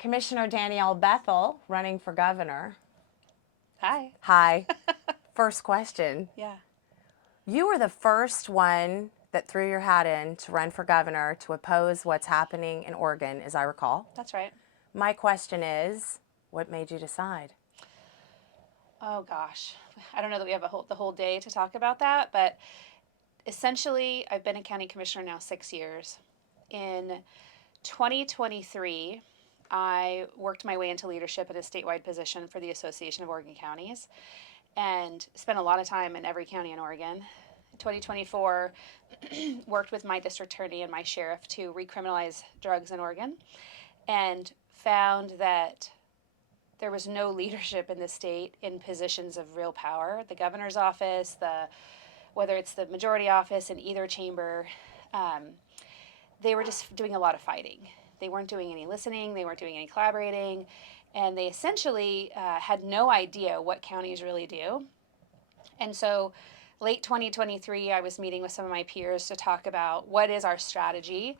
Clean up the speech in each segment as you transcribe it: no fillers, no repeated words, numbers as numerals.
Commissioner Danielle Bethell, running for governor. Hi. Hi. First question. Yeah. You were the first one that threw your hat in to run for governor to oppose what's happening in Oregon, as I recall. That's right. My question is, what made you decide? Oh gosh, I don't know that we have the whole day to talk about that, but essentially, I've been a county commissioner now 6 years. In 2023, I worked my way into leadership at a statewide position for the Association of Oregon Counties, and spent a lot of time in every county in Oregon. In 2024, worked with my district attorney and my sheriff to recriminalize drugs in Oregon, and found that there was no leadership in the state in positions of real power. The governor's office, whether it's the majority office in either chamber, um, they were just doing a lot of fighting. They weren't doing any listening. They weren't doing any collaborating, and they essentially had no idea what counties really do. And so, late 2023, I was meeting with some of my peers to talk about what is our strategy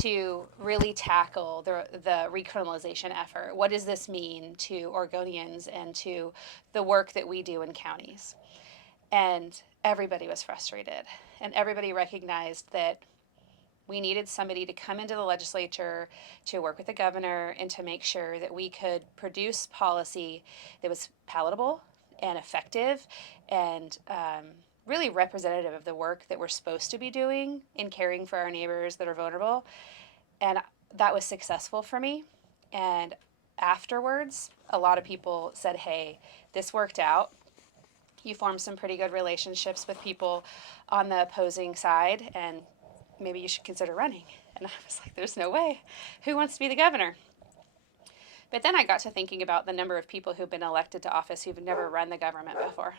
to really tackle the recriminalization effort. What does this mean to Oregonians and to the work that we do in counties? And everybody was frustrated, and everybody recognized that we needed somebody to come into the legislature to work with the governor and to make sure that we could produce policy that was palatable and effective and really representative of the work that we're supposed to be doing in caring for our neighbors that are vulnerable. And that was successful for me. And afterwards, a lot of people said, hey, this worked out. You formed some pretty good relationships with people on the opposing side, and maybe you should consider running. And I was like, there's no way. Who wants to be the governor? But then I got to thinking about the number of people who've been elected to office who've never run the government before.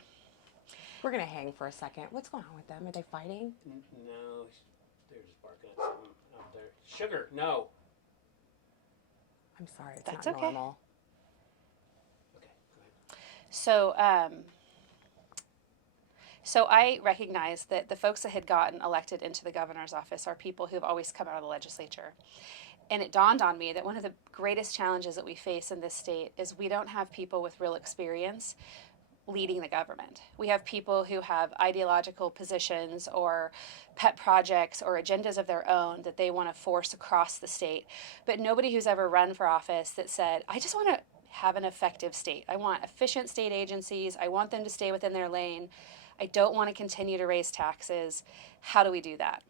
We're going to hang for a second. What's going on with them? Are they fighting? No, they're just barking at something out there. Sugar, no. I'm sorry, it's That's not okay. normal. Okay, go ahead. So I recognized that the folks that had gotten elected into the governor's office are people who've always come out of the legislature. And it dawned on me that one of the greatest challenges that we face in this state is we don't have people with real experience leading the government. We have people who have ideological positions or pet projects or agendas of their own that they want to force across the state, but nobody who's ever run for office that said, I just want to have an effective state. I want efficient state agencies. I want them to stay within their lane. I don't want to continue to raise taxes. How do we do that?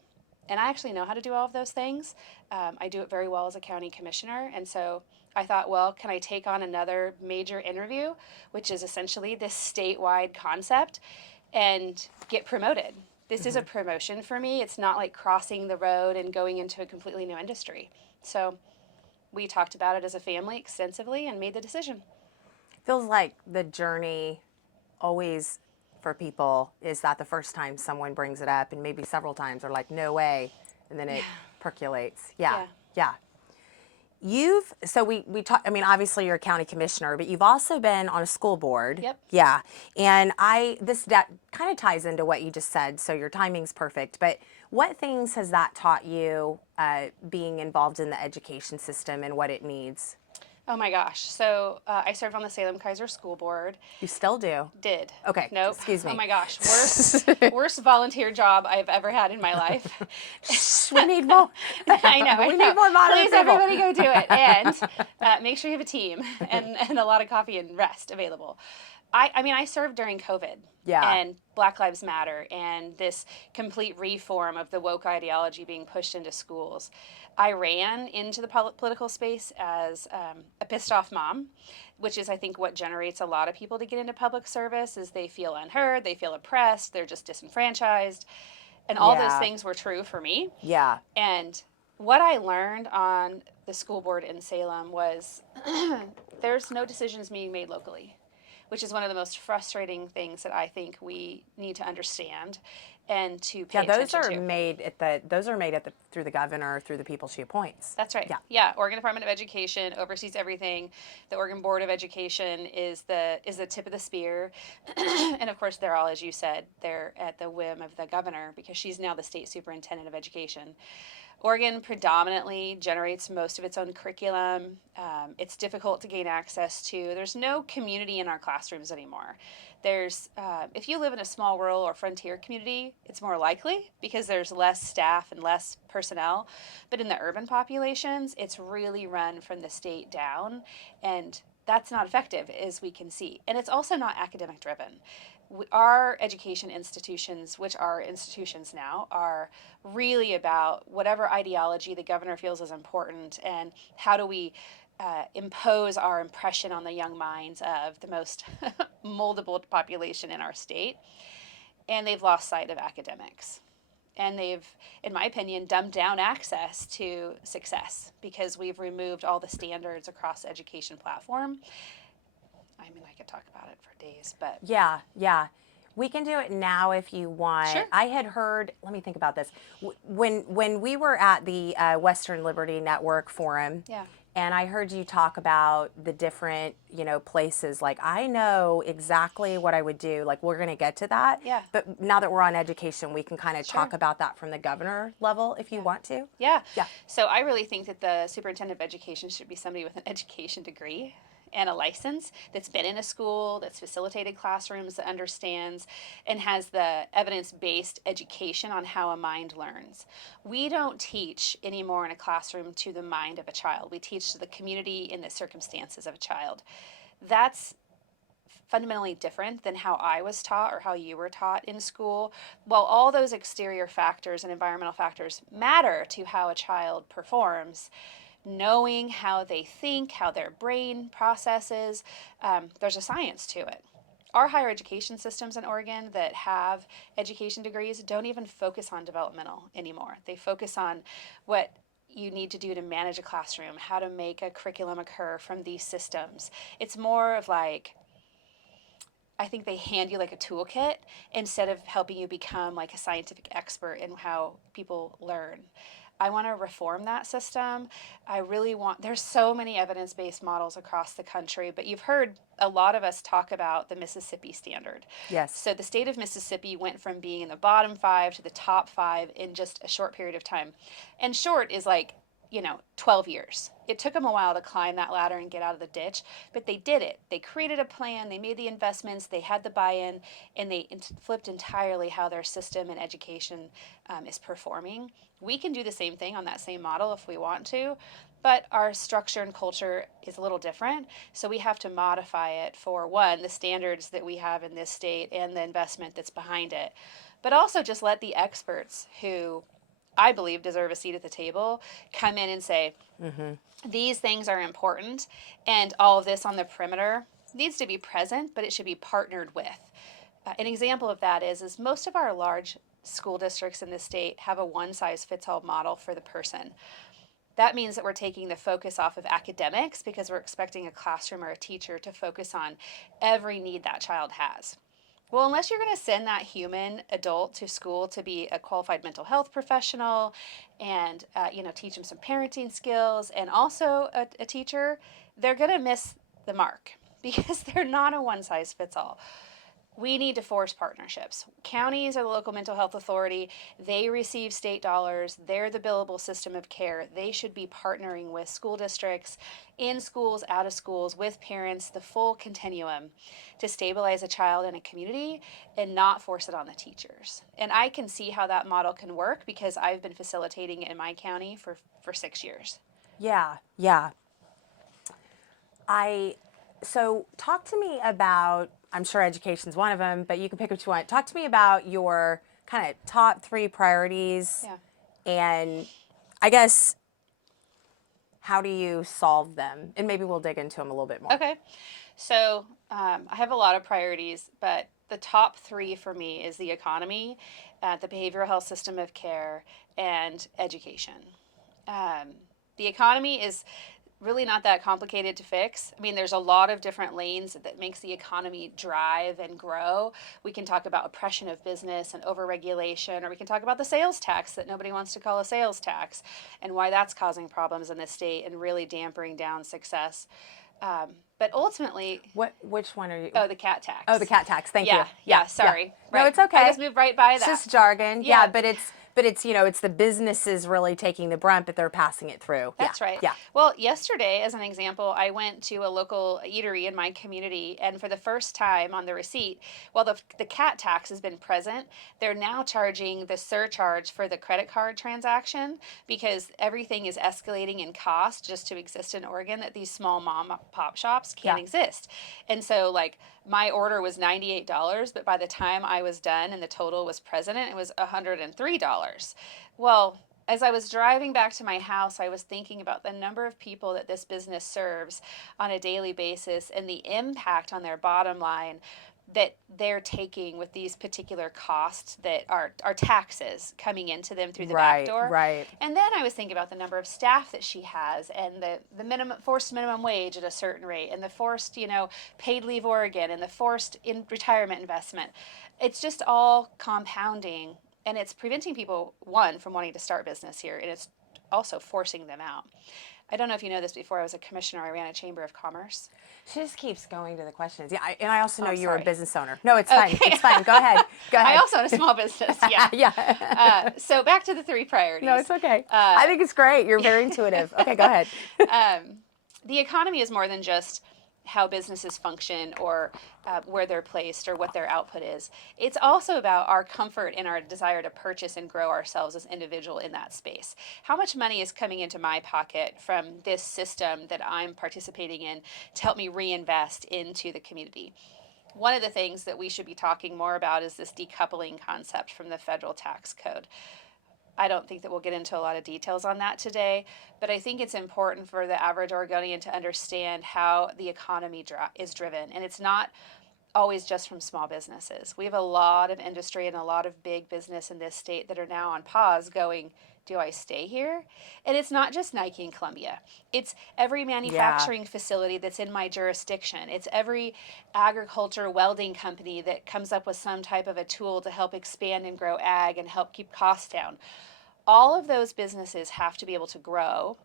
And I actually know how to do all of those things. I do it very well as a county commissioner. And so I thought, well, can I take on another major interview, which is essentially this statewide concept, and get promoted? This is a promotion for me. It's not like crossing the road and going into a completely new industry. So we talked about it as a family extensively and made the decision. Feels like the journey always for people is that the first time someone brings it up, and maybe several times, they're like, no way, and then it percolates. Yeah. We talk, I mean, obviously you're a county commissioner, but you've also been on a school board. Yep. Yeah. And that kind of ties into what you just said, so your timing's perfect. But what things has that taught you being involved in the education system and what it needs? Oh my gosh. So I served on the Salem Kaiser School Board. You still do? Did. Okay. Nope. Excuse me. Oh my gosh. Worst volunteer job I've ever had in my life. We need more. I know. We need more modern Please, people. everybody go do it. And make sure you have a team and a lot of coffee and rest available. I mean, I served during COVID. Yeah. And Black Lives Matter and this complete reform of the woke ideology being pushed into schools. I ran into the political space as a pissed off mom, which is, I think, what generates a lot of people to get into public service is they feel unheard, they feel oppressed, they're just disenfranchised. And all those things were true for me. Yeah. And what I learned on the school board in Salem was there's no decisions being made locally, which is one of the most frustrating things that I think we need to understand and to pay attention to. Those are made through the governor, through the people she appoints. That's right. Yeah. Oregon Department of Education oversees everything. The Oregon Board of Education is the tip of the spear. And of course, they're all, as you said, they're at the whim of the governor because she's now the state superintendent of education. Oregon predominantly generates most of its own curriculum. It's difficult to gain access to. There's no community in our classrooms anymore. If you live in a small rural or frontier community, it's more likely because there's less staff and less personnel. But in the urban populations, it's really run from the state down, and that's not effective, as we can see. And it's also not academic driven. Our education institutions, which are institutions now, are really about whatever ideology the governor feels is important, and how do we impose our impression on the young minds of the most moldable population in our state. And they've lost sight of academics. And they've, in my opinion, dumbed down access to success because we've removed all the standards across the education platform. I mean, I could talk about it for days, but Yeah, yeah. We can do it now if you want. Sure. I had heard, let me think about this. When we were at the Western Liberty Network Forum, yeah. and I heard you talk about the different, places, like I know exactly what I would do. Like we're going to get to that. Yeah. But now that we're on education, we can kind of talk Sure. about that from the governor level if you want to. Yeah. Yeah. So I really think that the superintendent of education should be somebody with an education degree and a license, that's been in a school, that's facilitated classrooms, that understands and has the evidence-based education on how a mind learns. We don't teach anymore in a classroom to the mind of a child. We teach to the community and the circumstances of a child. That's fundamentally different than how I was taught or how you were taught in school. While all those exterior factors and environmental factors matter to how a child performs, knowing how they think, how their brain processes, there's a science to it. Our higher education systems in Oregon that have education degrees don't even focus on developmental anymore. They focus on what you need to do to manage a classroom, how to make a curriculum occur from these systems. It's more of like, I think they hand you like a toolkit instead of helping you become like a scientific expert in how people learn. I want to reform that system. There's so many evidence based models across the country, but you've heard a lot of us talk about the Mississippi standard. Yes. So the state of Mississippi went from being in the bottom 5 to the top 5 in just a short period of time. And short is like, 12 years. It took them a while to climb that ladder and get out of the ditch, but they did it. They created a plan, they made the investments, they had the buy-in, and they flipped entirely how their system and education is performing. We can do the same thing on that same model if we want to, but our structure and culture is a little different. So we have to modify it for, one, the standards that we have in this state and the investment that's behind it, but also just let the experts who I believe deserve a seat at the table come in and say, these things are important, and all of this on the perimeter needs to be present, but it should be partnered with. An example of that is most of our large school districts in the state have a one-size-fits-all model for the person. That means that we're taking the focus off of academics because we're expecting a classroom or a teacher to focus on every need that child has. Well, unless you're going to send that human adult to school to be a qualified mental health professional and, teach them some parenting skills and also a teacher, they're going to miss the mark because they're not a one size fits all. We need to force partnerships. Counties are the local mental health authority. They receive state dollars. They're the billable system of care. They should be partnering with school districts, in schools, out of schools, with parents, the full continuum to stabilize a child in a community and not force it on the teachers. And I can see how that model can work because I've been facilitating it in my county for 6 years. Yeah, yeah. So talk to me about, I'm sure education's one of them, but you can pick what you want. Talk to me about your kind of top 3 priorities. Yeah. And I guess, how do you solve them? And maybe we'll dig into them a little bit more. Okay. So I have a lot of priorities, but the top 3 for me is the economy, the behavioral health system of care, and education. The economy is really not that complicated to fix. I mean, there's a lot of different lanes that makes the economy drive and grow. We can talk about oppression of business and overregulation, or we can talk about the sales tax that nobody wants to call a sales tax and why that's causing problems in the state and really dampening down success. But ultimately, Which one are you? oh, the cat tax. Oh, the cat tax. Thank Yeah, you. yeah. Sorry. No, Right. it's okay. I just moved right by It's that. just jargon. Yeah. Yeah, but But it's, it's the businesses really taking the brunt, but they're passing it through. That's right. Yeah. Well, yesterday, as an example, I went to a local eatery in my community, and for the first time on the receipt, while the cat tax has been present, they're now charging the surcharge for the credit card transaction because everything is escalating in cost just to exist in Oregon, that these small mom pop shops can't Yeah. exist. And so, like, my order was $98, but by the time I was done and the total was present, it was $103. Well, as I was driving back to my house, I was thinking about the number of people that this business serves on a daily basis and the impact on their bottom line that they're taking with these particular costs that are taxes coming into them through the back door. Right. And then I was thinking about the number of staff that she has and the forced minimum wage at a certain rate and the forced, paid leave Oregon and the forced in retirement investment. It's just all compounding, and it's preventing people, one, from wanting to start business here, and it's also forcing them out. I don't know if you know this, before I was a commissioner, I ran a chamber of commerce. She just keeps going to the questions. Yeah, and I also know you're sorry. a business owner. No, it's fine. Okay. It's fine. Go ahead. Go ahead. I also own a small business. Yeah. Yeah. So back to the 3 priorities. No, it's okay. I think it's great. You're very intuitive. Okay, go ahead. The economy is more than just how businesses function or where they're placed or what their output is. It's also about our comfort and our desire to purchase and grow ourselves as individual in that space. How much money is coming into my pocket from this system that I'm participating in to help me reinvest into the community? One of the things that we should be talking more about is this decoupling concept from the federal tax code. I don't think that we'll get into a lot of details on that today, but I think it's important for the average Oregonian to understand how the economy is driven. And it's not always just from small businesses. We have a lot of industry and a lot of big business in this state that are now on pause going, do I stay here? And it's not just Nike and Columbia. It's every manufacturing facility that's in my jurisdiction. It's every agriculture welding company that comes up with some type of a tool to help expand and grow ag and help keep costs down. All of those businesses have to be able to grow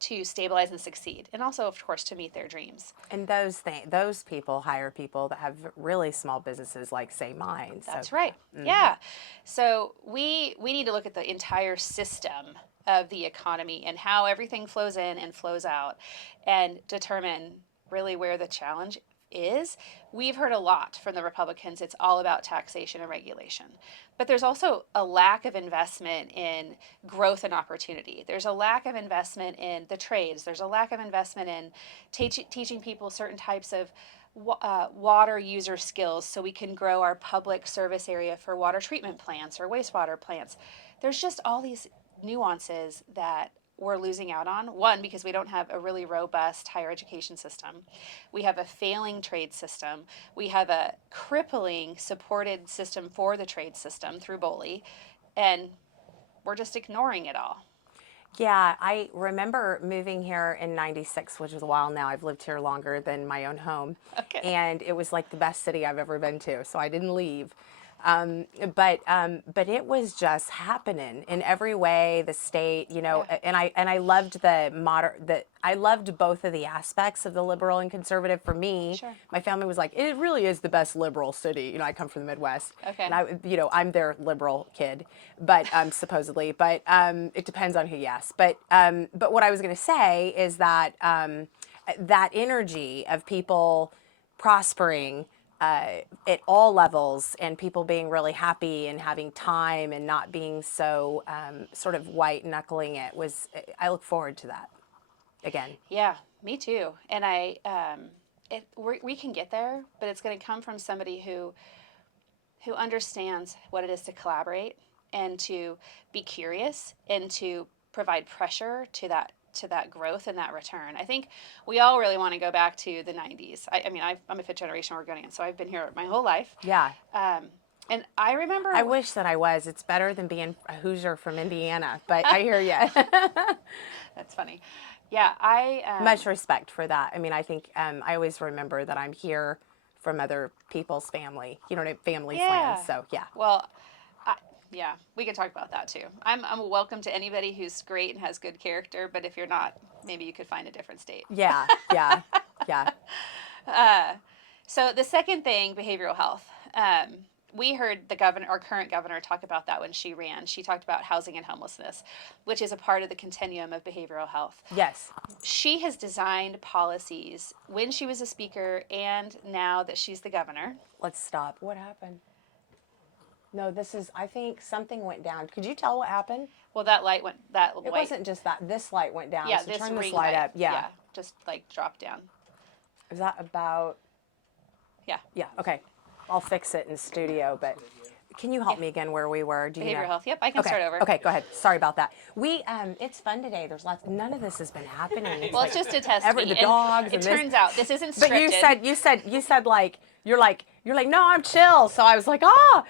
to stabilize and succeed, and also, of course, to meet their dreams. And those people hire people that have really small businesses, like say mine. That's right. Mm-hmm. Yeah. So we need to look at the entire system of the economy and how everything flows in and flows out, and determine really where the challenge is. We've heard a lot from the Republicans. It's all about taxation and regulation. But there's also a lack of investment in growth and opportunity. There's a lack of investment in the trades. There's a lack of investment in teaching people certain types of water user skills so we can grow our public service area for water treatment plants or wastewater plants. There's just all these nuances that we're losing out on. One, because we don't have a really robust higher education system. We have a failing trade system. We have a crippling supported system for the trade system through BOLI, and we're just ignoring it all. Yeah, I remember moving here in '96, which was a while now. I've lived here longer than my own home. Okay. And it was like the best city I've ever been to, so I didn't leave. But it was just happening in every way. The state, and I loved I loved both of the aspects of the liberal and conservative. For me, Sure. My family was like, it really is the best liberal city. I come from the Midwest, Okay. and I'm their liberal kid, but supposedly, but it depends on who you ask. But what I was going to say is that that energy of people prospering at all levels and people being really happy and having time and not being so sort of white knuckling it I look forward to that again. Yeah, me too. And we can get there, but it's going to come from somebody who understands what it is to collaborate and to be curious and to provide pressure to that growth and that return. I think we all really want to go back to the 90s. I'm a fifth generation Oregonian, so I've been here my whole life. Yeah. And I remember... I wish that I was. It's better than being a Hoosier from Indiana, but I hear you. That's funny. Yeah, much respect for that. I think I always remember that I'm here from other people's family, family's land, so yeah. Well, yeah, we can talk about that too. I'm welcome to anybody who's great and has good character, but if you're not, maybe you could find a different state. Yeah. So the second thing, behavioral health. we heard the governor, our current governor, talk about that when she ran. She talked about housing and homelessness, which is a part of the continuum of behavioral health. Yes. She has designed policies when she was a speaker and now that she's the governor. Let's stop. What happened? No, this is, I think something went down. Could you tell what happened? Well, that light went, that It white, wasn't just that. This light went down. yeah, So this turn this ring light light, up. Yeah. just like dropped down. Is that about? Yeah. Yeah. Okay. I'll fix it in studio, but can you help me again where we were? Do you Behavioral know? health. Yep, I can Okay. start over. Okay, go ahead. Sorry about that. It's fun today. There's lots. None of this has been happening. It's Well, like it's just a test. the dogs. It and turns this. out this isn't scripted. But you said like you're like no, I'm chill. So I was like, oh.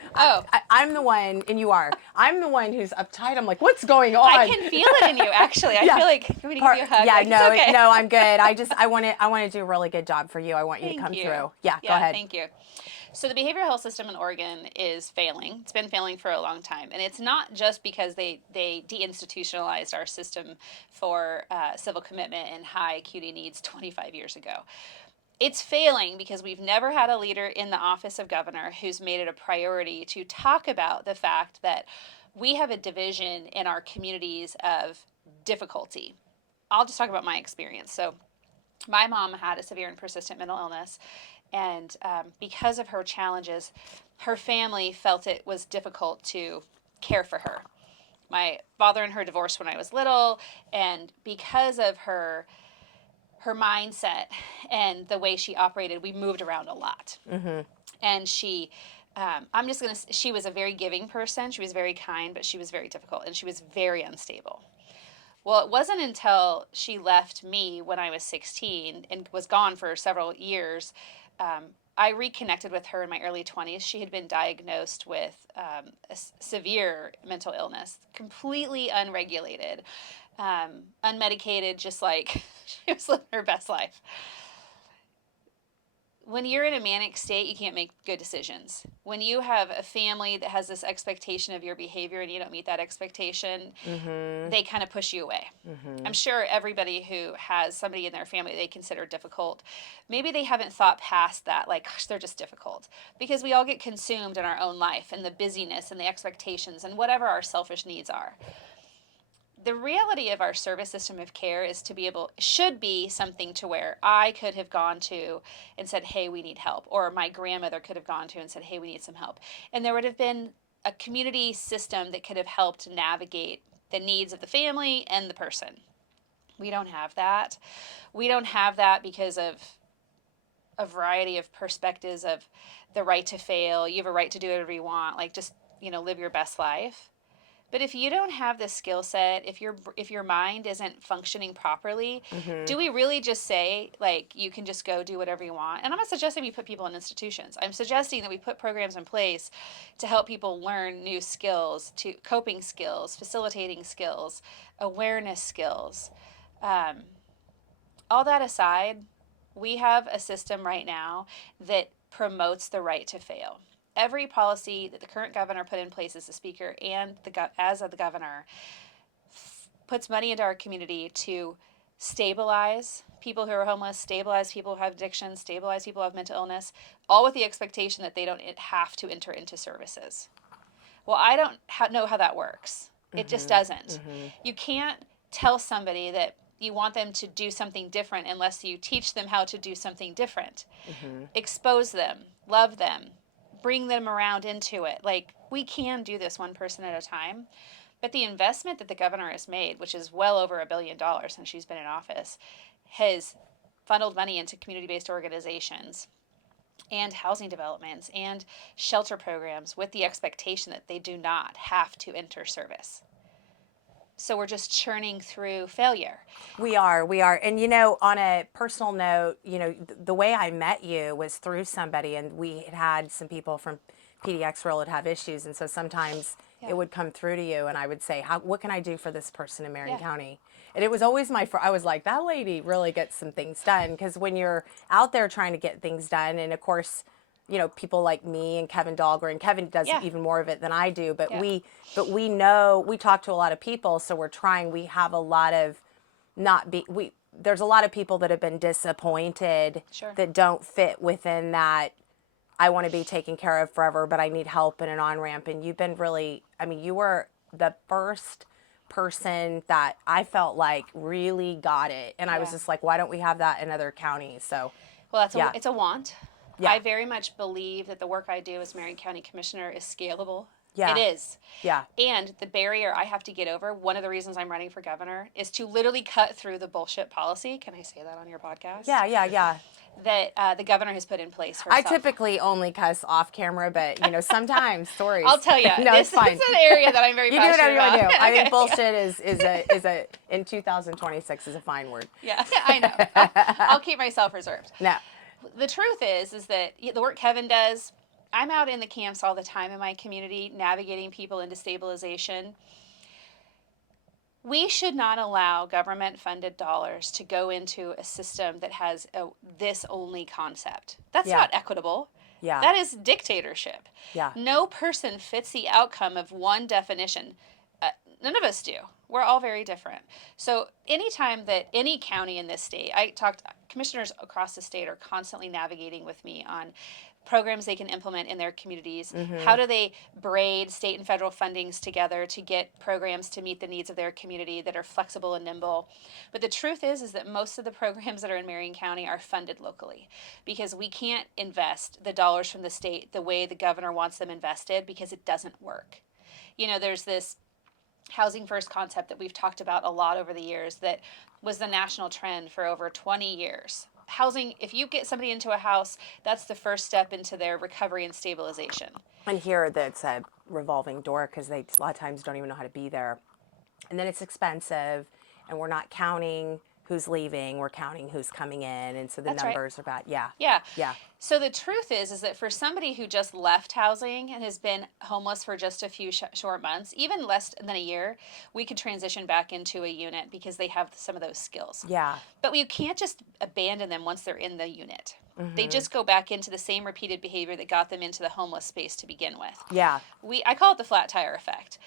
I'm the one, and you are. I'm the one who's uptight. I'm like, what's going on? I can feel it in you. Actually, I feel like we need to give you a hug. Yeah, like, no, it's okay. no, I'm good. I want to do a really good job for you. I want you to come through. Yeah, go ahead. Thank you. So the behavioral health system in Oregon is failing. It's been failing for a long time. And it's not just because they deinstitutionalized our system for civil commitment and high acuity needs 25 years ago. It's failing because we've never had a leader in the office of governor who's made it a priority to talk about the fact that we have a division in our communities of difficulty. I'll just talk about my experience. So my mom had a severe and persistent mental illness. And because of her challenges, her family felt it was difficult to care for her. My father and her divorced when I was little, and because of her mindset and the way she operated, we moved around a lot. Mm-hmm. And she was a very giving person. She was very kind, but she was very difficult, and she was very unstable. Well, it wasn't until she left me when I was 16 and was gone for several years. I reconnected with her in my early 20s. She had been diagnosed with a severe mental illness, completely unregulated, unmedicated, just like she was living her best life. When you're in a manic state, you can't make good decisions. When you have a family that has this expectation of your behavior and you don't meet that expectation, they kind of push you away. I'm sure everybody who has somebody in their family they consider difficult, maybe they haven't thought past that, like, gosh, they're just difficult. Because we all get consumed in our own life and the busyness and the expectations and whatever our selfish needs are. The reality of our service system of care is should be something to where I could have gone to and said, hey, we need help. Or my grandmother could have gone to and said, hey, we need some help. And there would have been a community system that could have helped navigate the needs of the family and the person. We don't have that. We don't have that because of a variety of perspectives of the right to fail. You have a right to do whatever you want. Like, just, live your best life. But if you don't have the skill set, if your mind isn't functioning properly, do we really just say, like, you can just go do whatever you want? And I'm not suggesting we put people in institutions. I'm suggesting that we put programs in place to help people learn new skills, coping skills, facilitating skills, awareness skills. All that aside, we have a system right now that promotes the right to fail. Every policy that the current governor put in place as the speaker and as of the governor puts money into our community to stabilize people who are homeless, stabilize people who have addiction, stabilize people who have mental illness, all with the expectation that they don't have to enter into services. Well, I don't know how that works. It just doesn't. You can't tell somebody that you want them to do something different unless you teach them how to do something different. Expose them, love them, bring them around into it. Like, we can do this one person at a time. But the investment that the governor has made, which is well over $1 billion since she's been in office, has funneled money into community-based organizations and housing developments and shelter programs with the expectation that they do not have to enter service. So we're just churning through failure. We are. And, on a personal note, the way I met you was through somebody, and we had some people from PDX Real that have issues. And so sometimes it would come through to you, and I would say, what can I do for this person in Marion County? And it was always I was like, that lady really gets some things done. Because when you're out there trying to get things done, and of course, people like me and Kevin Dahlgren, and Kevin does even more of it than I do, but we know, we talk to a lot of people, so we have a lot of there's a lot of people that have been disappointed that don't fit within that I want to be taken care of forever, but I need help and an on-ramp. And you've been really, I mean, you were the first person that I felt like really got it. And I was Yeah. just like, why don't we have that in other counties? So, Well, yeah. it's a want. Yeah. I very much believe that the work I do as Marion County Commissioner is scalable. Yeah. It is. Yeah. And the barrier I have to get over, one of the reasons I'm running for governor, is to literally cut through the bullshit policy. Can I say that on your podcast? Yeah. Yeah. Yeah. That the governor has put in place I herself. typically only cuss off camera, but you know, sometimes stories. I'll tell you, no, this it's fine. is an area that I'm very You do passionate whatever you want to about. do. I think Okay. bullshit is a in 2026 is a fine word. Yeah, I know. I'll keep myself reserved. No. The truth is that the work Kevin does, I'm out in the camps all the time in my community, navigating people into stabilization. We should not allow government-funded dollars to go into a system that has a this only concept. That's Yeah. not equitable. Yeah. That is dictatorship. Yeah. No person fits the outcome of one definition. None of us do. We're all very different. So anytime that any county in this state, commissioners across the state are constantly navigating with me on programs they can implement in their communities. How do they braid state and federal fundings together to get programs to meet the needs of their community that are flexible and nimble? But the truth is that most of the programs that are in Marion County are funded locally because we can't invest the dollars from the state the way the governor wants them invested because it doesn't work. You know, there's this housing first concept that we've talked about a lot over the years that was the national trend for over 20 years. Housing, if you get somebody into a house, that's the first step into their recovery and stabilization. And here that's a revolving door because they a lot of times don't even know how to be there. And then it's expensive and we're not counting who's leaving, we're counting who's coming in. And so the That's right. numbers are bad. Yeah. Yeah. Yeah. So the truth is that for somebody who just left housing and has been homeless for just a few short months, even less than a year, we could transition back into a unit because they have some of those skills. Yeah. But we can't just abandon them once they're in the unit. They just go back into the same repeated behavior that got them into the homeless space to begin with. Yeah. I call it the flat tire effect.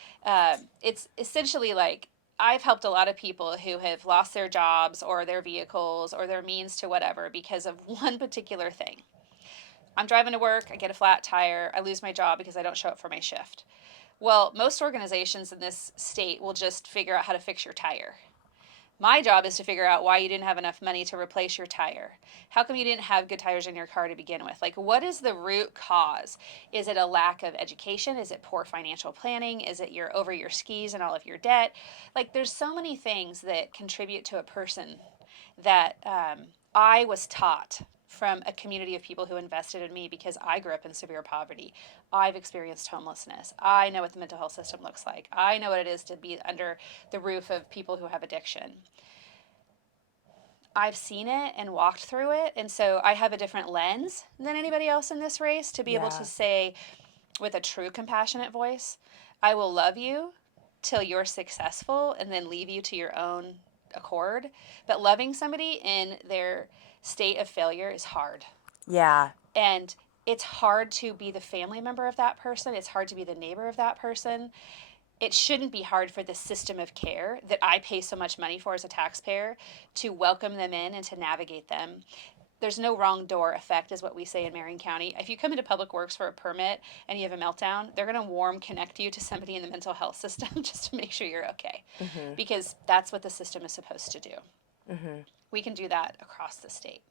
It's essentially like I've helped a lot of people who have lost their jobs or their vehicles or their means to whatever because of one particular thing. I'm driving to work, I get a flat tire, I lose my job because I don't show up for my shift. Well, most organizations in this state will just figure out how to fix your tire. My job is to figure out why you didn't have enough money to replace your tire. How come you didn't have good tires in your car to begin with? Like, what is the root cause? Is it a lack of education? Is it poor financial planning? Is it you're over your skis and all of your debt? Like, there's so many things that contribute to a person that I was taught from a community of people who invested in me because I grew up in severe poverty. I've experienced homelessness. I know what the mental health system looks like. I know what it is to be under the roof of people who have addiction. I've seen it and walked through it, and so I have a different lens than anybody else in this race to be able to say with a true compassionate voice, I will love you till you're successful and then leave you to your own accord. But loving somebody in their state of failure is hard. Yeah. And it's hard to be the family member of that person. It's hard to be the neighbor of that person. It shouldn't be hard for the system of care that I pay so much money for as a taxpayer to welcome them in and to navigate them. There's no wrong door effect is what we say in Marion County. If you come into Public Works for a permit and you have a meltdown, they're going to warm connect you to somebody in the mental health system just to make sure you're okay. Because that's what the system is supposed to do. We can do that across the state.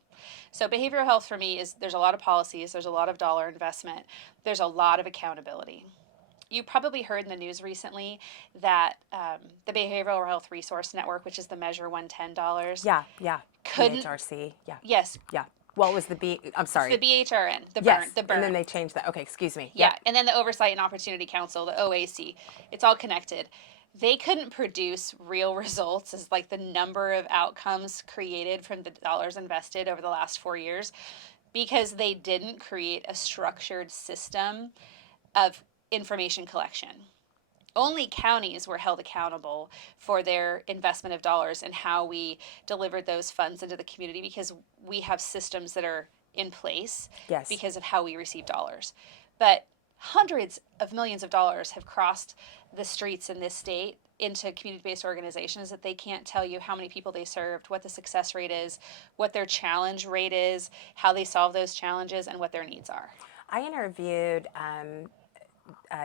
So behavioral health for me is there's a lot of policies, there's a lot of dollar investment, there's a lot of accountability. You probably heard in the news recently that the Behavioral Health Resource Network, which is the Measure $110, Yeah. Yeah. couldn't. BHRC. Yeah. Yes. Yeah. What was I'm sorry. The BHRN, yes. the burn. And then they changed that. Okay, excuse me. Yeah, Yep. and then the Oversight and Opportunity Council, the OAC. It's all connected. They couldn't produce real results as like the number of outcomes created from the dollars invested over the last 4 years because they didn't create a structured system of information collection. Only counties were held accountable for their investment of dollars and how we delivered those funds into the community because we have systems that are in place Yes. because of how we receive dollars. But hundreds of millions of dollars have crossed the streets in this state into community-based organizations that they can't tell you how many people they served, what the success rate is, what their challenge rate is, how they solve those challenges, and what their needs are. I interviewed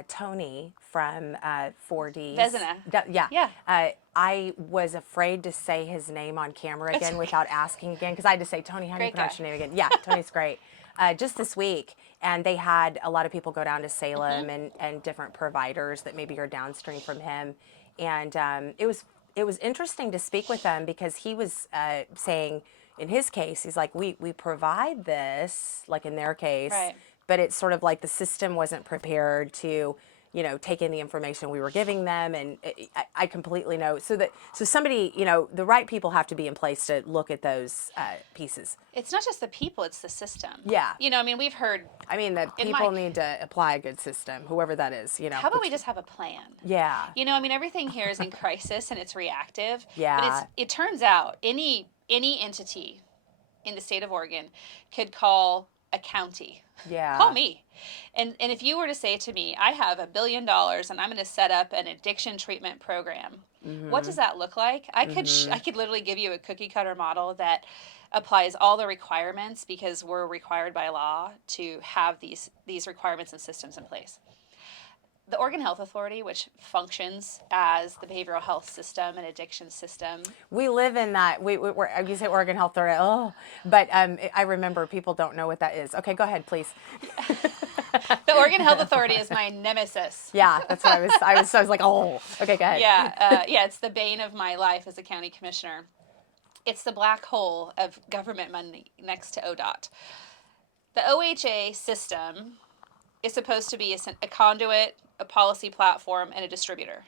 Tony from 4Ds. Vezina. Yeah. Yeah. I was afraid to say his name on camera again okay. without asking again because I had to say, Tony, how do you Great pronounce guy. your name again? Yeah, Tony's great. Just this week, and they had a lot of people go down to Salem and different providers that maybe are downstream from him, and it was interesting to speak with them because he was saying in his case, he's like, we provide this, like in their case, Right. but it's sort of like the system wasn't prepared to, you know, take in the information we were giving them, and I completely know. So somebody, you know, the right people have to be in place to look at those pieces. It's not just the people, it's the system. Yeah. You know, I mean, we've heard, I mean, the In people my- need to apply a good system, whoever that is, you know. how about we just have a plan? Yeah. You know, I mean, everything here is in crisis and it's reactive. Yeah. But it turns out any entity in the state of Oregon could call a county. Yeah. Call me. And if you were to say to me, I have $1 billion and I'm going to set up an addiction treatment program, what does that look like? I could literally give you a cookie cutter model that applies all the requirements because we're required by law to have these requirements and systems in place. The Oregon Health Authority, which functions as the behavioral health system and addiction system. We live in that. We're, you say Oregon Health Authority, oh, but I remember people don't know what that is. Okay, go ahead, please. The Oregon Health Authority is my nemesis. Yeah, that's what I was like, oh, okay, go ahead. Yeah, it's the bane of my life as a county commissioner. It's the black hole of government money next to ODOT. The OHA system is supposed to be a conduit, a policy platform, and a distributor.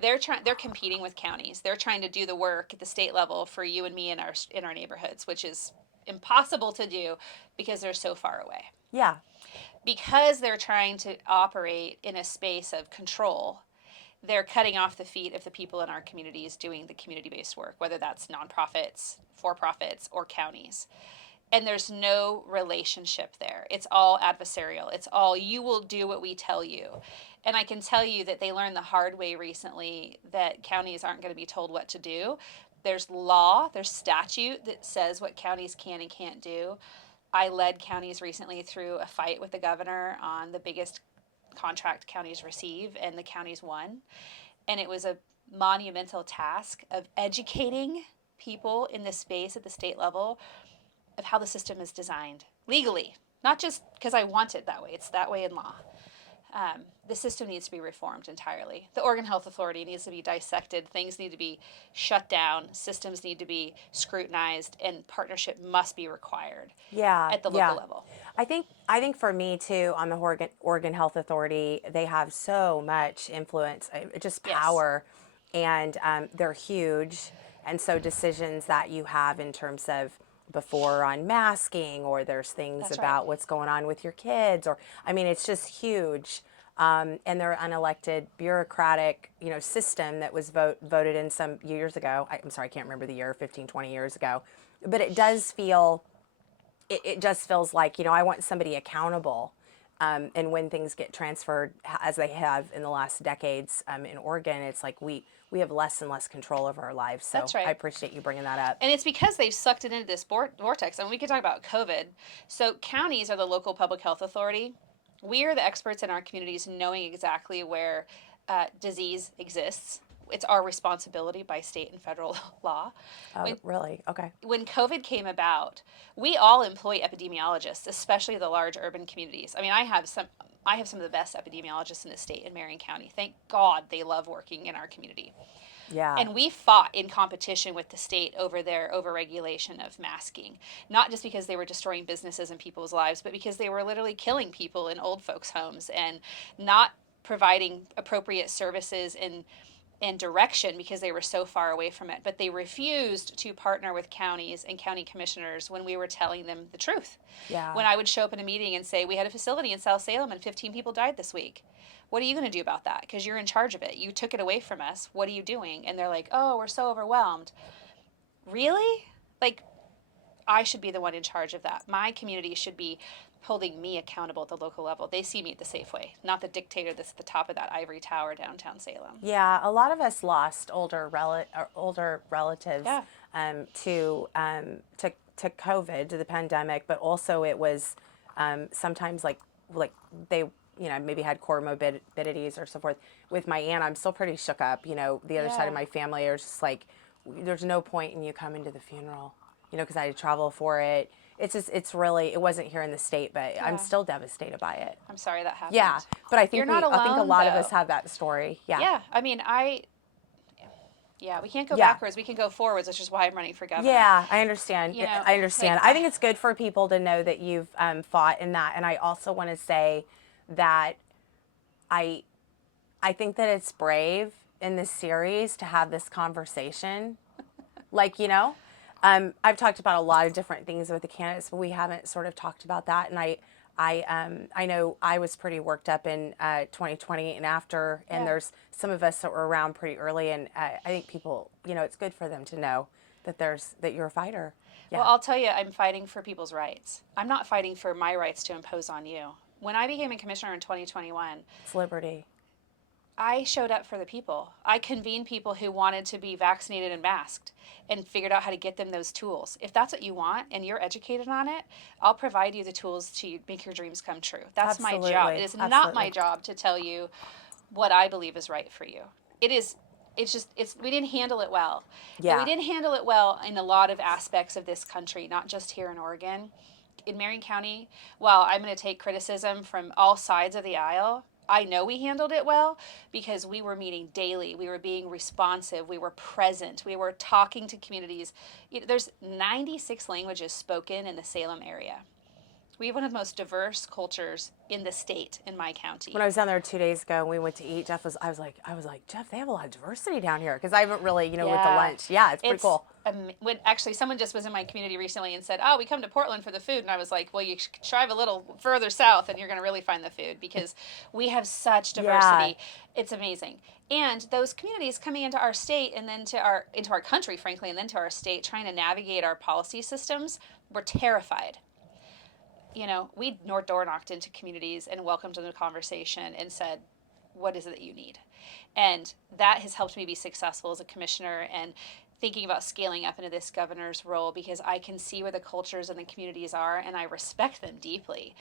They're competing with counties. They're trying to do the work at the state level for you and me in our neighborhoods, which is impossible to do because they're so far away. Yeah. Because they're trying to operate in a space of control, they're cutting off the feet of the people in our communities doing the community-based work, whether that's nonprofits, for-profits, or counties. And there's no relationship there. It's all adversarial. It's all, you will do what we tell you. And I can tell you that they learned the hard way recently that counties aren't going to be told what to do. There's law, there's statute that says what counties can and can't do. I led counties recently through a fight with the governor on the biggest contract counties receive, and the counties won. And it was a monumental task of educating people in this space at the state level of how the system is designed legally, not just because I want it that way. It's that way in law. The system needs to be reformed entirely. The Oregon Health Authority needs to be dissected. Things need to be shut down. Systems need to be scrutinized, and partnership must be required. Yeah, At the local level. I think for me too, on the Oregon Health Authority, they have so much influence, just power, and they're huge. And so decisions that you have in terms of before on masking, or there's things That's about right. what's going on with your kids, or I mean, it's just huge. And they're unelected, bureaucratic, you know, system that was voted in some years ago. I'm sorry, I can't remember the year, 15, 20 years ago. But it does feel, it just feels like, you know, I want somebody accountable. And when things get transferred, as they have in the last decades in Oregon, it's like we have less and less control over our lives. So That's right. I appreciate you bringing that up. And it's because they've sucked it into this vortex. And we could talk about COVID. So counties are the local public health authority. We are the experts in our communities knowing exactly where disease exists. It's our responsibility by state and federal law. Oh, really? Okay. When COVID came about, we all employ epidemiologists, especially the large urban communities. I mean, I have some of the best epidemiologists in the state in Marion County. Thank God they love working in our community. Yeah. And we fought in competition with the state over their overregulation of masking, not just because they were destroying businesses and people's lives, but because they were literally killing people in old folks' homes and not providing appropriate services and direction because they were so far away from it. But they refused to partner with counties and county commissioners when we were telling them the truth. Yeah. When I would show up in a meeting and say, we had a facility in South Salem and 15 people died this week. What are you going to do about that? Because you're in charge of it. You took it away from us. What are you doing? And they're like, oh, we're so overwhelmed. Really? Like, I should be the one in charge of that. My community should be holding me accountable at the local level. They see me at the Safeway, not the dictator that's at the top of that ivory tower downtown Salem. Yeah, a lot of us lost older relatives Yeah. to COVID, to the pandemic, but also it was sometimes like they, maybe had comorbidities or so forth. With my aunt, I'm still pretty shook up. The other side of Yeah. my family are just like, there's no point in you coming to the funeral, because I had to travel for it. It's just, it's really, it wasn't here in the state, but I'm Yeah. still devastated by it. I'm sorry that happened. Yeah, but I You're think not I think a alone, lot of though. us have that story. Yeah. Yeah, I mean, yeah, we can't go Yeah. backwards. We can go forwards, which is why I'm running for governor. Yeah, I understand. You know, I understand. like, I think it's good for people to know that you've fought in that, and I also want to say that I I think that it's brave in this series to have this conversation. Like, I've talked about a lot of different things with the candidates, but we haven't sort of talked about that. And I know I was pretty worked up in 2020 and after, and Yeah. there's some of us that were around pretty early, and I think people, it's good for them to know that that you're a fighter. Yeah. Well, I'll tell you, I'm fighting for people's rights. I'm not fighting for my rights to impose on you. When I became a commissioner in 2021, It's liberty. I showed up for the people. I convened people who wanted to be vaccinated and masked and figured out how to get them those tools. If that's what you want and you're educated on it, I'll provide you the tools to make your dreams come true. That's my job. Absolutely. It is not Absolutely. my job to tell you what I believe is right for you. It is it's we didn't handle it well. And we Yeah. didn't handle it well in a lot of aspects of this country, not just here in Oregon. In Marion County, while I'm going to take criticism from all sides of the aisle, I know we handled it well because we were meeting daily. We were being responsive. We were present. We were talking to communities. There's 96 languages spoken in the Salem area. We have one of the most diverse cultures in the state in my county. When I was down there 2 days ago and we went to eat, I was like, Jeff, they have a lot of diversity down here because I haven't really, with the lunch. Yeah, it's pretty cool. When actually someone just was in my community recently and said, "Oh, we come to Portland for the food," and I was like, "Well, you should drive a little further south, and you're going to really find the food because we have such diversity. It's amazing." And those communities coming into our state and then into our country, frankly, and then to our state, trying to navigate our policy systems, we're terrified. We door knocked into communities and welcomed them to the conversation and said, what is it that you need? And that has helped me be successful as a commissioner and thinking about scaling up into this governor's role because I can see where the cultures and the communities are and I respect them deeply.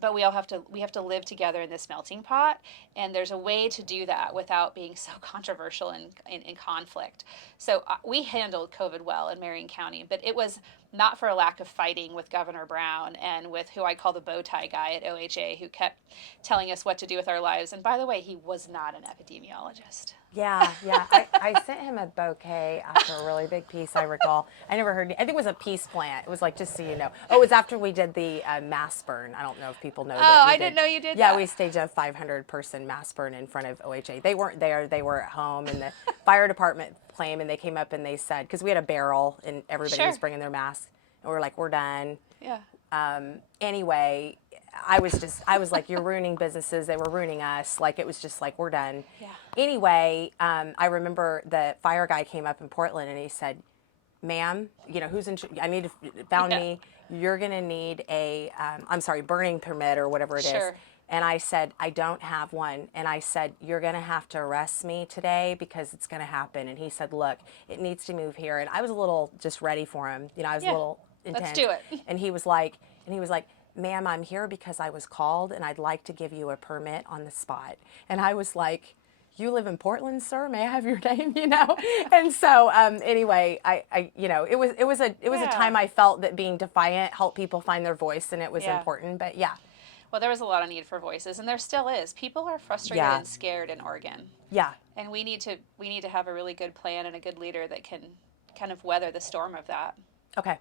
But we have to live together in this melting pot, and there's a way to do that without being so controversial and in conflict. So we handled COVID well in Marion County, but it was not for a lack of fighting with Governor Brown and with who I call the bow tie guy at OHA, who kept telling us what to do with our lives. And by the way, he was not an epidemiologist. Yeah. I sent him a bouquet after a really big piece, I recall. I never heard, I think it was a peace plant. It was like, just so you know. Oh, it was after we did the mass burn. I don't know if people know that. Oh, I didn't know you did that. Yeah, we staged a 500-person mass burn in front of OHA. They weren't there. They were at home, and the fire department came, and they came up and they said, because we had a barrel, and everybody was bringing their masks, and we were like, we're done. Yeah. Anyway, I was like, you're ruining businesses. They were ruining us. Like, it was just like, we're done. Yeah. Anyway, I remember the fire guy came up in Portland and he said, ma'am, who's in, I need to, found me. You're going to need a, burning permit or whatever it is. And I said, I don't have one. And I said, you're going to have to arrest me today because it's going to happen. And he said, look, it needs to move here. And I was a little just ready for him. I was a little intense. Let's do it. And he was like, ma'am, I'm here because I was called and I'd like to give you a permit on the spot. And I was like, you live in Portland, sir? May I have your name? And so anyway, it was a time I felt that being defiant helped people find their voice, and it was important. But yeah. Well, there was a lot of need for voices, and there still is. People are frustrated and scared in Oregon. Yeah. And we need to have a really good plan and a good leader that can kind of weather the storm of that. Okay.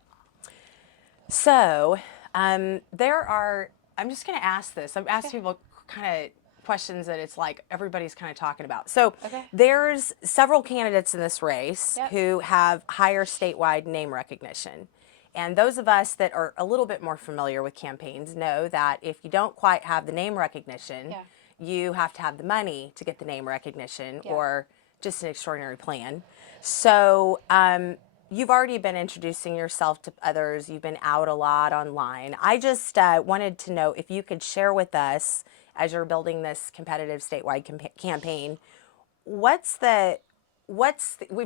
So I'm just going to ask this. I've asked people kind of questions that it's like everybody's kind of talking about. So there's several candidates in this race who have higher statewide name recognition. And those of us that are a little bit more familiar with campaigns know that if you don't quite have the name recognition, you have to have the money to get the name recognition or just an extraordinary plan. So you've already been introducing yourself to others. You've been out a lot online. I just wanted to know if you could share with us, as you're building this competitive statewide campaign, we've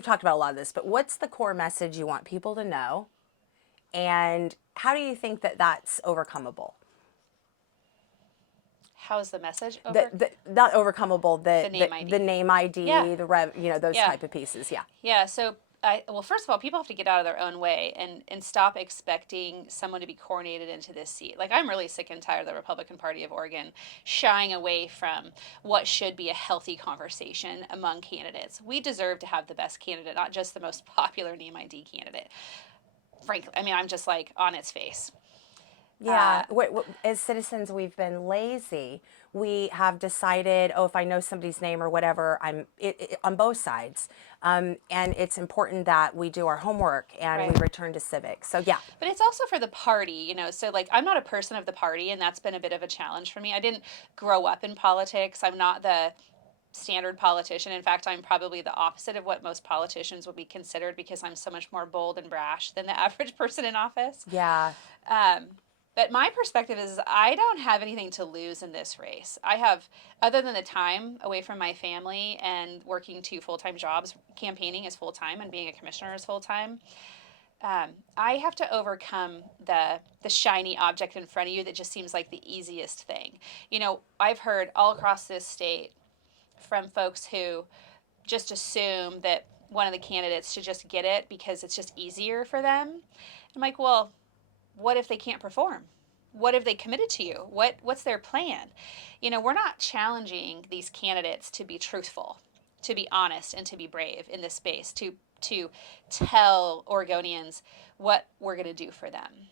talked about a lot of this, but what's the core message you want people to know? And how do you think that that's overcomable? How's the message over? Not overcomable, The name ID. the name ID, Yeah. those Yeah. type of pieces. Yeah. Yeah, so well, first of all, people have to get out of their own way and stop expecting someone to be coronated into this seat. Like, I'm really sick and tired of the Republican Party of Oregon shying away from what should be a healthy conversation among candidates. We deserve to have the best candidate, not just the most popular name ID candidate. Frankly, I mean, I'm just like on its face. Yeah, as citizens, we've been lazy. We have decided, oh, if I know somebody's name or whatever, on both sides. And it's important that we do our homework and Right. we return to civics. So, yeah. But it's also for the party, you know. So, like, I'm not a person of the party, and that's been a bit of a challenge for me. I didn't grow up in politics. I'm not the standard politician. In fact, I'm probably the opposite of what most politicians would be considered because I'm so much more bold and brash than the average person in office. Yeah. But my perspective is I don't have anything to lose in this race. I have, other than the time away from my family and working 2 full-time jobs, campaigning is full-time and being a commissioner is full-time. I have to overcome the shiny object in front of you that just seems like the easiest thing. You know, I've heard all across this state from folks who just assume that one of the candidates should just get it because it's just easier for them. I'm like, well, what if they can't perform? What if they committed to you? What's their plan? You know, we're not challenging these candidates to be truthful, to be honest, and to be brave in this space, to tell Oregonians what we're going to do for them.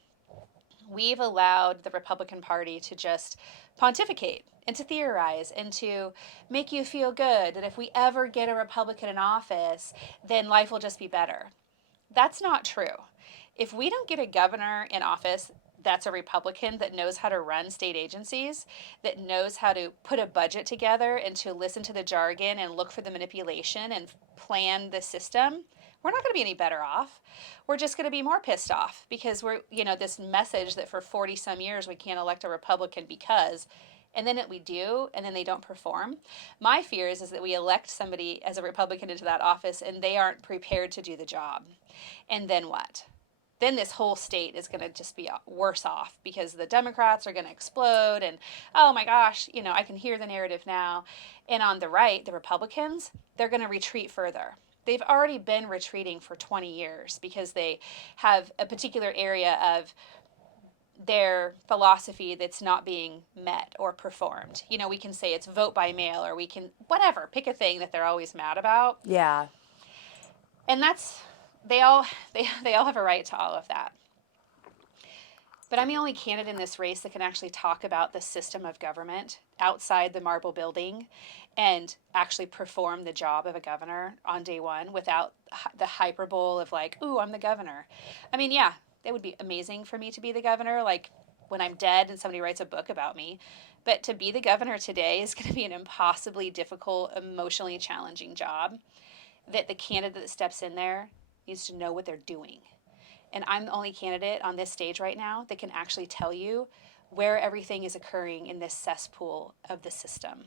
We've allowed the Republican Party to just pontificate and to theorize and to make you feel good that if we ever get a Republican in office, then life will just be better. That's not true. If we don't get a governor in office that's a Republican that knows how to run state agencies, that knows how to put a budget together and to listen to the jargon and look for the manipulation and plan the system, we're not going to be any better off. We're just going to be more pissed off because we're, this message that for 40 some years we can't elect a Republican because, and then we do, and then they don't perform. My fear is that we elect somebody as a Republican into that office and they aren't prepared to do the job. And then what? Then this whole state is going to just be worse off because the Democrats are going to explode and, oh my gosh, I can hear the narrative now. And on the right, the Republicans, they're going to retreat further. They've already been retreating for 20 years because they have a particular area of their philosophy that's not being met or performed. We can say it's vote by mail or we can, whatever, pick a thing that they're always mad about. Yeah. And that's, they all have a right to all of that. But I'm the only candidate in this race that can actually talk about the system of government outside the marble building and actually perform the job of a governor on day one without the hyperbole of like, ooh, I'm the governor. I mean, yeah, it would be amazing for me to be the governor, like when I'm dead and somebody writes a book about me. But to be the governor today is going to be an impossibly difficult, emotionally challenging job that the candidate that steps in there needs to know what they're doing. And I'm the only candidate on this stage right now that can actually tell you where everything is occurring in this cesspool of the system.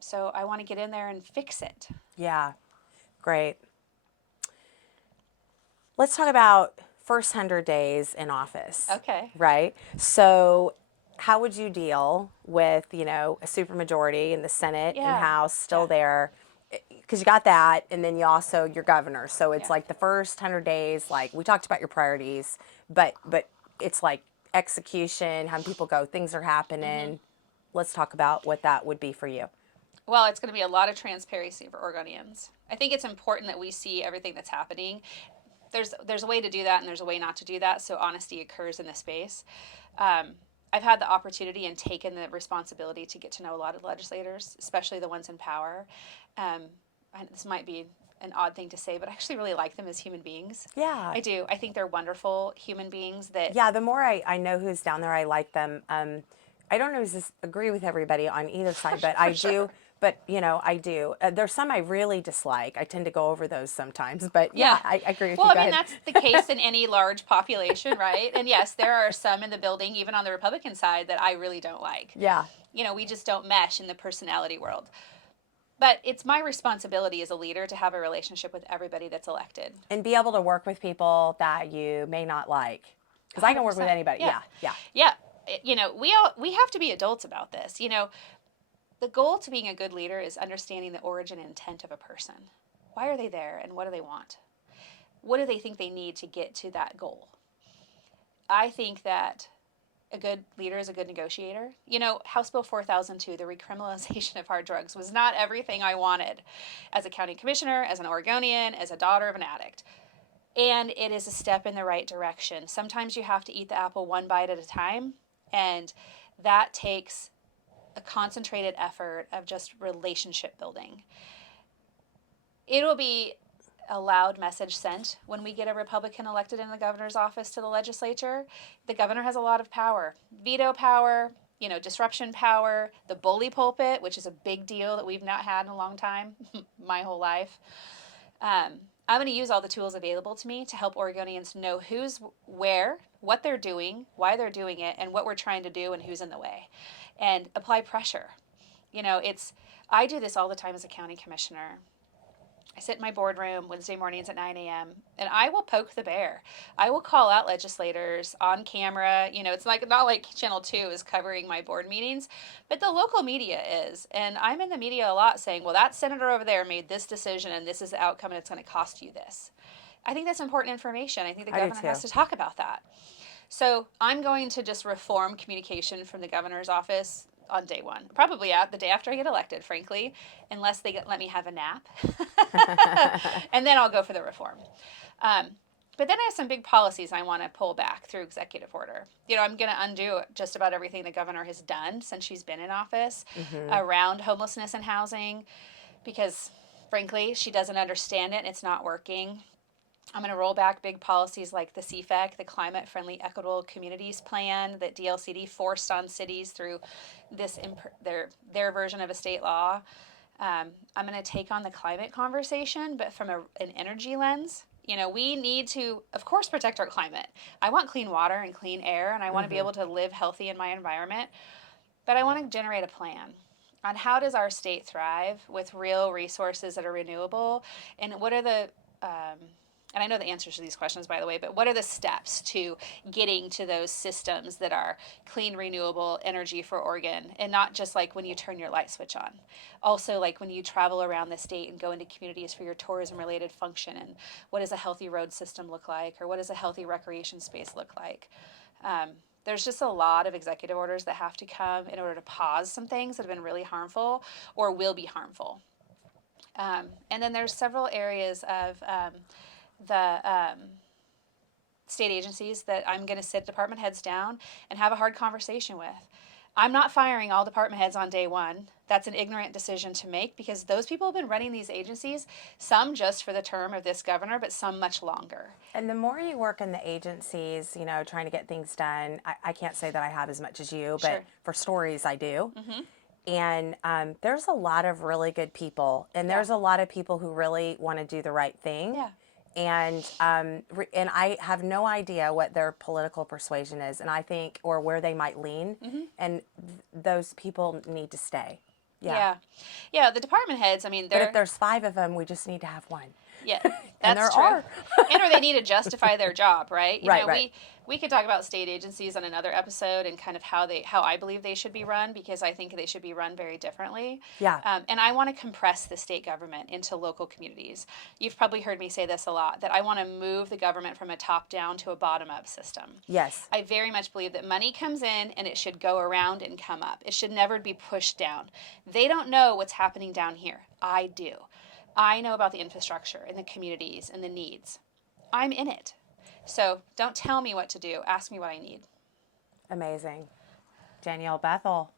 So I want to get in there and fix it. Yeah. Great. Let's talk about first 100 days in office. Okay. Right? So how would you deal with, a supermajority in the Senate and House still there? Because you got that, and then you're governor. So it's like the first 100 days, like we talked about your priorities, but it's like execution, having people go, things are happening. Mm-hmm. Let's talk about what that would be for you. Well, it's going to be a lot of transparency for Oregonians. I think it's important that we see everything that's happening. There's a way to do that, and there's a way not to do that, so honesty occurs in this space. I've had the opportunity and taken the responsibility to get to know a lot of legislators, especially the ones in power. This might be an odd thing to say, but I actually really like them as human beings. Yeah. I do. I think they're wonderful human beings that... Yeah, the more I know who's down there, I like them. I don't always agree with everybody on either side, but I do. But, I do. There's some I really dislike. I tend to go over those sometimes. But, yeah, I agree with you. Well, I mean, that's the case in any large population, right? And, yes, there are some in the building, even on the Republican side, that I really don't like. Yeah. We just don't mesh in the personality world. But it's my responsibility as a leader to have a relationship with everybody that's elected. And be able to work with people that you may not like. Because I can work with 100%. anybody. Yeah. Yeah. Yeah. You know, we have to be adults about this. You know, the goal to being a good leader is understanding the origin and intent of a person. Why are they there and what do they want? What do they think they need to get to that goal? I think that a good leader is a good negotiator. You know, House Bill 4002, the recriminalization of hard drugs, was not everything I wanted as a county commissioner, as an Oregonian, as a daughter of an addict. And it is a step in the right direction. Sometimes you have to eat the apple one bite at a time, and that takes a concentrated effort of just relationship building. It'll be a loud message sent when we get a Republican elected in the governor's office to the legislature. The governor has a lot of power, veto power, you know, disruption power, the bully pulpit, which is a big deal that we've not had in a long time, my whole life. I'm going to use all the tools available to me to help Oregonians know who's where, what they're doing, why they're doing it, and what we're trying to do and who's in the way, and apply pressure. You know, I do this all the time as a county commissioner. I sit in my boardroom Wednesday mornings at 9 a.m. and I will poke the bear. I will call out legislators on camera. You know, it's like not like Channel 2 is covering my board meetings, but the local media is. And I'm in the media a lot saying, well, that senator over there made this decision and this is the outcome and it's going to cost you this. I think that's important information. I think the governor has to talk about that. So I'm going to just reform communication from the governor's office on day one, probably the day after I get elected, frankly, unless they let me have a nap. And then I'll go for the reform. But then I have some big policies I want to pull back through executive order. You know, I'm going to undo just about everything the governor has done since she's been in office around homelessness and housing because, frankly, she doesn't understand it and it's not working. I'm going to roll back big policies like the CFEC, the Climate Friendly Equitable Communities Plan that DLCD forced on cities through this their version of a state law. I'm going to take on the climate conversation, but from an energy lens. You know, we need to, of course, protect our climate. I want clean water and clean air, and I want to be able to live healthy in my environment. But I want to generate a plan on how does our state thrive with real resources that are renewable, and what are the and I know the answers to these questions, by the way, but what are the steps to getting to those systems that are clean, renewable energy for Oregon? And not just like when you turn your light switch on. Also, like when you travel around the state and go into communities for your tourism-related function. And what does a healthy road system look like? Or what does a healthy recreation space look like? There's just a lot of executive orders that have to come in order to pause some things that have been really harmful or will be harmful. And then there's several areas of the state agencies that I'm going to sit department heads down and have a hard conversation with. I'm not firing all department heads on day one. That's an ignorant decision to make because those people have been running these agencies, some just for the term of this governor, but some much longer. And the more you work in the agencies, you know, trying to get things done, I can't say that I have as much as you, but for stories I do. And there's a lot of really good people, and there's a lot of people who really want to do the right thing. Yeah. And I have no idea what their political persuasion is, and I think, or where they might lean, and those people need to stay. Yeah. The department heads, I mean, but if there's 5 of them, we just need to have 1. Yeah, and that's there true. are. And or they need to justify their job, right? You know, Right. We could talk about state agencies on another episode and kind of how I believe they should be run because I think they should be run very differently. Yeah. And I want to compress the state government into local communities. You've probably heard me say this a lot, that I want to move the government from a top-down to a bottom-up system. Yes. I very much believe that money comes in and it should go around and come up. It should never be pushed down. They don't know what's happening down here. I do. I know about the infrastructure and the communities and the needs. I'm in it. So don't tell me what to do. Ask me what I need. Amazing. Danielle, Bethell,